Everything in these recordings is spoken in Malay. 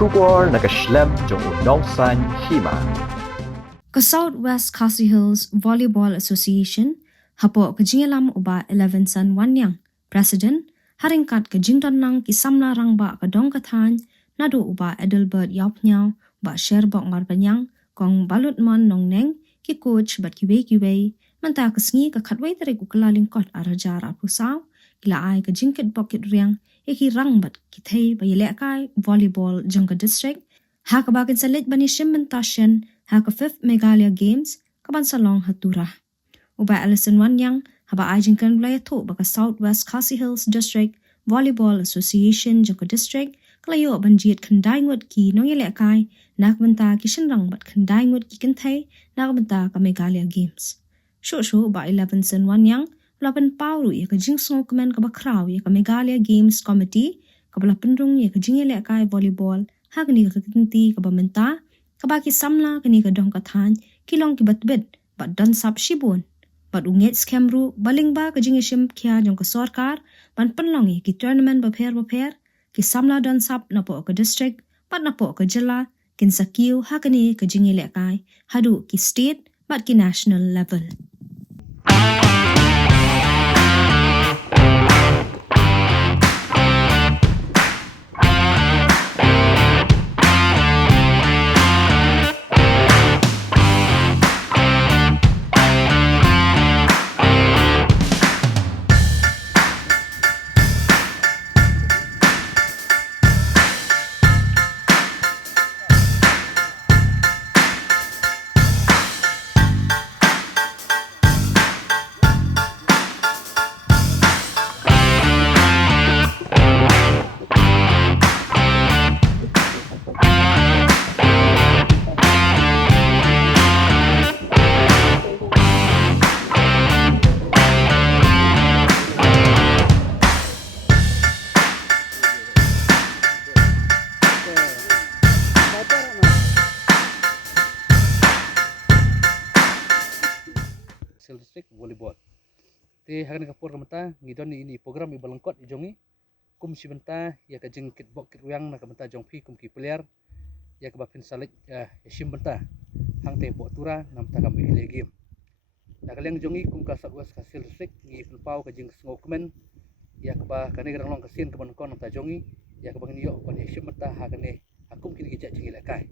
Shubor nakaslem jong unongsan hima. Ka Southwest Khasi Hills Volleyball Association hapo ka jingelam uba 11 san wanyang president haringkat ka jingdon nang kisamla rangba ka dong kathan nado uba Edelbert Yapnyao ba share bok marbanyang kong balut mon nong neng ki coach bat kiwe manta ka sngi ka khatwai tare ku kalaling kot arajara pusaw kila ai ka jingket bokit riang eki rang bat ki thei ba yele kai volleyball jongka district ha ka bakin salit bani shimmen tashen ha ka 5th Meghalaya Games kaban salong hatura uba Alison Wanyang haba ajin kan wilayah to baka Southwest Khasi Hills District Volleyball Association jongka district klayo banjit khandai ngot ki nong yele kai nak banta ki shinrang bat khandai ngot ki kenthai nak banta ka Meghalaya Games sho ba 11 san Wanyang lapan pauru ya ka jingsong kemen ka bakraw ya ka Meghalaya Games Committee ka bala pendrung ya ka jingele kai volleyball ha kani ka kinti ka bamenta ka baki samla kani ka dong kathan kilong ki batbet bat dan sap shibun bat unget skemru baling ba ka jingeshim kya jong ka sarkar ban penlong ya ki tournament ba pher ki samla dan sap na po ka district pat na po ka jilla kin sakiu ha kani ka jingele kai hadu ki state bat ki national level. District volleyball. Te hagan ka por kamata ngidon ini program ibalangkot ijongi kum sibenta ya ka jing kitbok kitwang na kamata jongpi kum ki player ya ka bapin salik simbenta hang te bo tura namta kam ile game. Na kaleng jongi kum ka Southwest Khasi District ngi pau ka jing ngokmen ya ka ba kane garang long kasin kaman kon namta jongi ya ka bangni yo kon simbenta hagane akum kini kijak jing ile kai.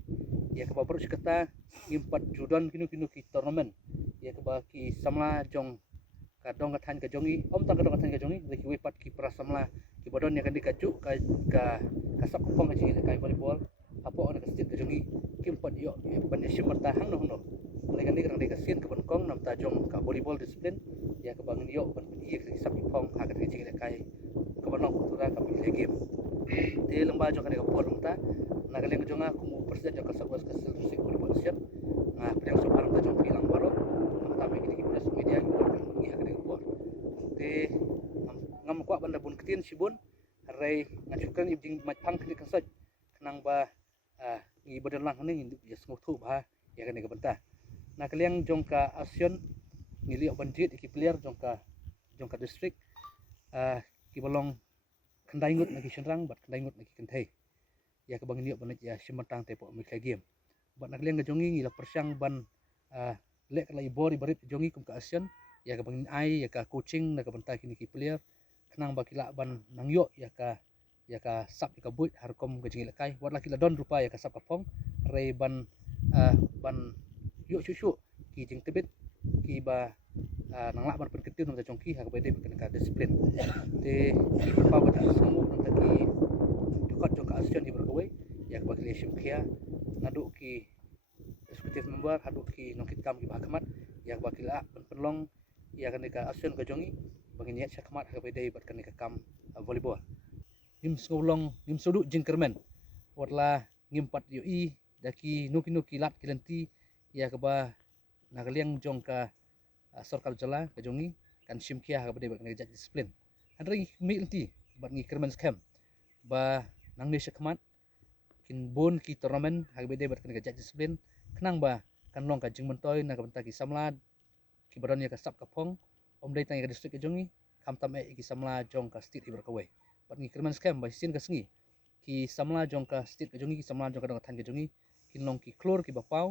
Ya ka ba baru kata impat judon kinu ki tournament ya ka ba ki samla jong ka dong ka than ka jongi om tang ka dong ka than ka jongi le ki wepat ki pra samla ki bodon ya kan di kaju ka sap pong ka ji ka volleyball apo on ka stit ka jongi ki impat yo ban ya shimta hang no le kan di kan di ka sin ka ban kong nam ta jong ka volleyball discipline ya ka bang yo ban ye ki sap pong ha ka ji ka kai ka ban no tura ka pi le game te lamba jong ka ka por ta na ka le jonga ku presiden jong ka Southwest Khasi District volleyball siap na priang so haram ta jong pilang baro tapi kini press media ngi hakane buat te ngam kwa banda bun ketin sibun rai ngajukan ibding matang kini kasaj kenang ba ngi badan lang ni ya sngok thu ba ya kane ka banta na kaliang jongka asion ngi liok banjit ki player jongka district ki bolong kendai ngut nagi senrang bat kendai ngut nagi kenthai ya ka bang liok banit ya simatang te po mi game bat na kaliang jongi ngi la persyang ban lek lai bori barit jongi kum ka asion ya ka bangin ai ya ka coaching na ka banta kini ki player kenang ba kila ban nang yo ya ka sap ka buit har kom ka jingil kai wat la kila don rupa ya ka sap ka pong rei ban yo chu ki jing tebit ki ba nang la ban penketin na jongki ha ka bede ka disiplin te ki pa ba ta semua na ki dekat jong ka asion di berkawai ya ka ba kila shimkhia nadu ki executive member haduk ki nongkit kam ki bahkamat ya bakila penlong ya kan ka asion ka jongi bangin ya chakmat ka bedai bat kan ka kam volleyball nim skolong nim suduk jingkermen watla ngimpat yoi daki nuki lat kilenti ya ka ba nagaliang jong ka sorkal jala ka jongi kan simkia ka bedai bat kan ka disiplin handring mi lenti bat ngi kermen scam ba nang ni chakmat kin bon ki tournament ha bedai bat kan ka disiplin kenang ba kan long ka jing mentoy na ka banta ki samla ki baron ya ka sap ka pong om dai tang ka district ka jongi kam tam e ki samla jong ka state iber ka we bat ngi kerman scam ba sin ka sngi ki samla jong ka state ka jongi ki samla jong ka dong than ka jongi kin long ki klor ki bapau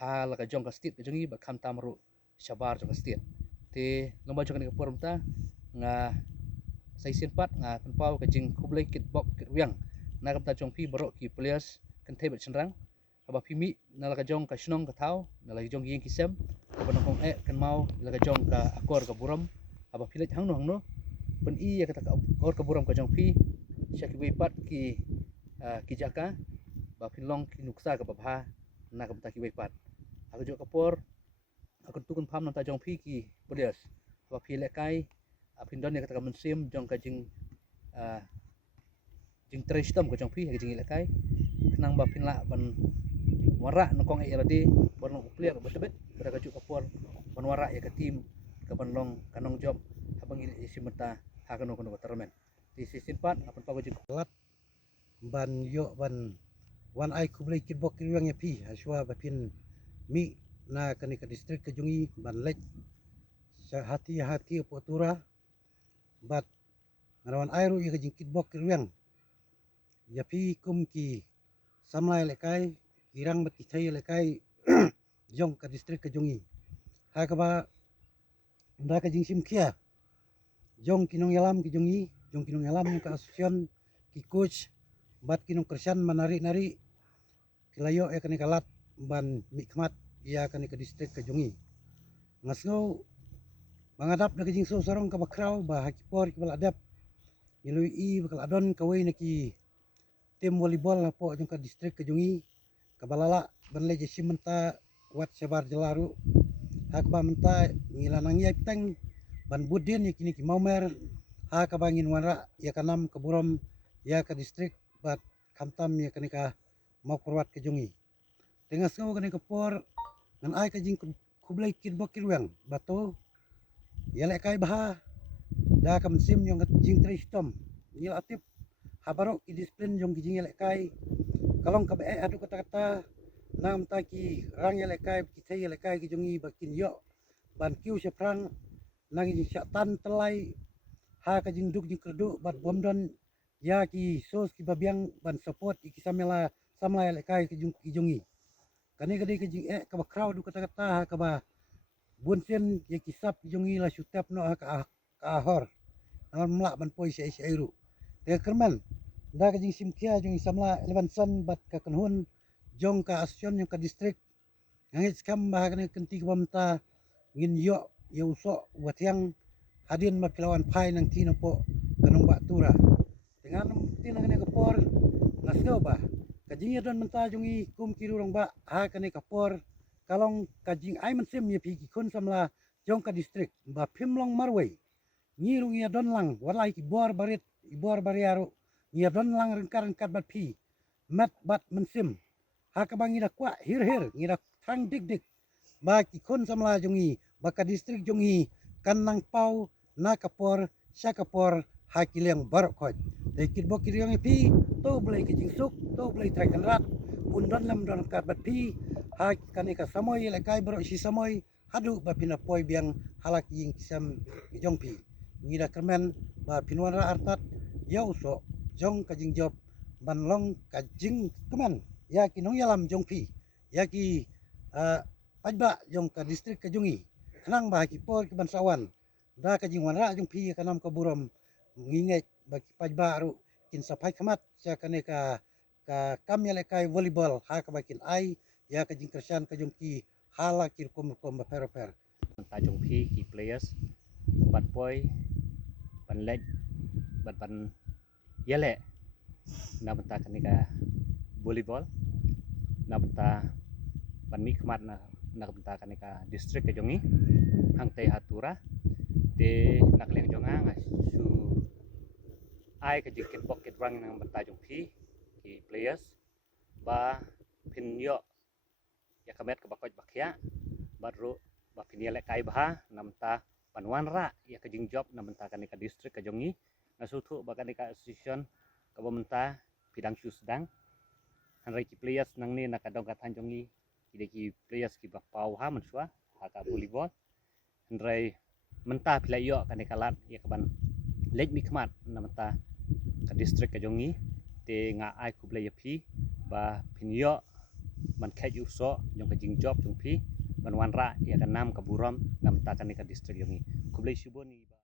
ha la ka jong ka state ka jongi ba kham tamru shabar jong ka state te lomba jong ka por mta nga sai sen pat nga kan pau ka jing kublai kit bok kit wiang na ka ta jong pi borok ki players kan thai bat chenrang aba pimi na la ka jong ka shnong ka thau na la jong yeng ki sem aba nong kong kan mau la ka jong ka akor ka buram aba pilet hang no pen i ya kata akor ka buram ka jong pi syaki wi pat ki jaka ba pinlong ki nuksa ka babha na ka ta ki wi pat aku jo kapor aku tukun pham nam ta jong pi ki players aba pi le kai apin don ya kata ka mensim jong ka jing jing trestam ka jong pi ka jing le kai nang ba pin la ban wara nongkong ai ladi ban long player ba tebet ba ka ju kapor ban wara ya ka tim ka ban long kanong job habang isi mata ha kanu kanu termen di sisi pat apun pa jing lat ban yo ban wan ai kublai kit bok riang ya pi aswa ba pin mi na kani ka distrik ke jungi ban lek hati potura bat ngarawan ai ru ya ka jing kit bok riang ya pi kum ki samlai lekai irang bat kitai lekai jong ka distrik ke jungi ha ka ba nda ka jing sim kia jong kinong yalam ki jungi jong kinong yalam yang ka asosian ki coach bat kinong kersan manari-nari kilayo ya kani kalat ban mikmat ya kani ke distrik ke jungi ngasno mangadap na kijing so sarong ka bakraw ba hakipor ki baladap ilui i bakal adon kawai na ki tim volleyball po jong ka distrik ke jungi kabalala ban leje simenta wat sabar jelaru hak ba menta ngilanang ya teng ban budin ya kini ki maumer ha ka bangin wanra ya kanam keburom ya ka distrik bat kamtam ya kani ka mau kurwat ke jungi tengah sengau kani ka por ngan ai ka jing kublai kit bokir wang bato ya lek kai baha da ka mensim yang jing tristom ni atip habaro ki disiplin jong ki jing lek kai kalong ka be adu kata-kata nam ta ki rang ya lek kai ki thai lek kai ki jungi bakin yo ban kiu seprang nang jing syatan telai ha ka jing duk jing kerdu bat bomdon ya ki sos ki babiang ban support ki samela samla lek kai ki jungi kani kadi ki jing ka ba crowd du kata-kata ka ba bunsen ya ki sap jungi la syutap no ka ahor ngal mla ban poi sai ru te kerman da ka jing simkia jungi samla 11 san bat ka kanhun jong ka asion yang ka distrik ngit skam ba kani kenti ka bamta ngin yo ya uso watiang hadin mapilawan pai nang tino po kanong ba tura dengan tinang ni kapor ngasno ba kajing don menta jungi kum kirurong ba ha kani kapor kalong kajing ai mensim ya pi kun samla jong ka distrik ba pimlong marwai ngirung ya don lang walai ki bor bariaru ya don lang rengkar bat pi mat bat mensim ha ka bangi da kwa hir ngira thang dik ba ki kun samla jungi ba ka distrik jungi kan nang pau na kapor sya kapor hakiliang barok khoj dekit bok kiriang pi to blai ki jingsuk to blai thai kan rat undon lam don kat bat pi ha kani ka samoy le kai barok si samoy hadu ba pina poi biang halak ying kisam jong pi ngida kermen ba pinwan ra artat yau so jong ka jing job ban long ka jing keman ya ki nong yalam jong pi ya ki pajba jong ka distrik ka jungi kanang ba ki por ki ban sawan da ka jing wanra jong pi kanam ka burom ngingek bagi pajba ru kin sapai kamat sia kane ka kam ya lekai volleyball ha ka bakin ai ya ka jing kersan ka jong ki hala kir kom ba per ta jong pi ki players bat poi ban leg bat ban yele na benta kani ka volleyball na benta ban mi khmat na benta kani ka distrik ka jongi hang te hatura te nakleng jonga nga su ai ka jikit pocket rang nang benta jong pi ki players ba pin yo ya kamet ka bakoj bakya baru ba pin yele kai baha namta panwan ra ya ka jing job na benta kani ka distrik ka jongi nasutu ba kani ka association ka benta pidang su sedang hanrai ki players nang ni nakadong katan jongi ki players ki ba pau ha mansua ha ka volleyball hanrai menta pila yo kani kalat ya kaban lej mi khmat na menta ka distrik ka jongi te nga ai kuble ya pi ba pinyo man khet yu so jong ka jing job jong pi man wan ra ya ka nam ka buram ngam ta ka ni ka district yongi kuble shuboni ba